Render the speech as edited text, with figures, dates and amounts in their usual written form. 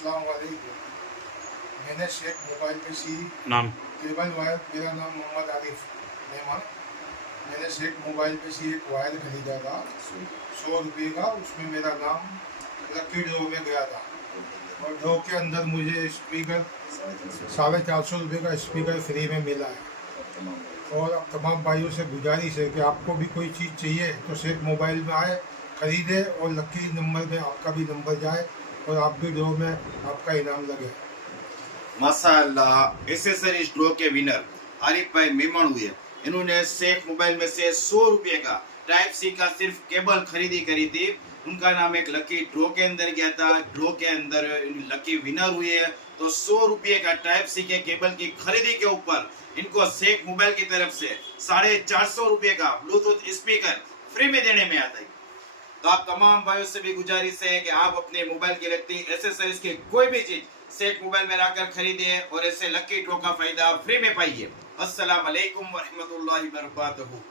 अस्सलाम वालेकुम। मैंने शेख मोबाइल पे सी नाम केबल वायर। मेरा नाम मोहम्मद आरिफ मेहमान। मैंने शेख मोबाइल पे सी एक वायर खरीदा था 100 रुपये का। उसमें मेरा नाम लकी ड्रॉ में गया था और ड्रॉ के अंदर मुझे स्पीकर 450 रुपये का स्पीकर फ्री में मिला है। और अब तमाम भाइयों से गुजारिश है कि आपको भी कोई चीज़ चाहिए तो शेख मोबाइल में आए, खरीदे और लकी नंबर में आपका भी नंबर जाए और आप भी ड्रॉ में आपका इनाम लगे। माशाअल्लाह एसेसरीज ड्रॉ के विनर आरिफ भाई मेमन हुए। इन्होंने शेख मोबाइल में से 100 रुपये का टाइप सी का सिर्फ केबल खरीदी करी थी। उनका नाम एक लकी ड्रॉ के अंदर गया था, ड्रॉ के अंदर लकी विनर हुए। तो 100 रुपये का टाइप सी के केबल की खरीदी के ऊपर इनको शेख मोबाइल की तरफ से 450 रुपये का ब्लूटूथ स्पीकर फ्री में देने में आता है। तो आप तमाम भाइयों से भी गुजारिश है कि आप अपने मोबाइल की लगती एसेसरीज की कोई भी चीज शेख मोबाइल में लाकर खरीदिए और ऐसे लकी ड्रॉ का फायदा फ्री में पाइए। अस्सलाम वालेकुम व रहमतुल्लाहि व बरकातहू।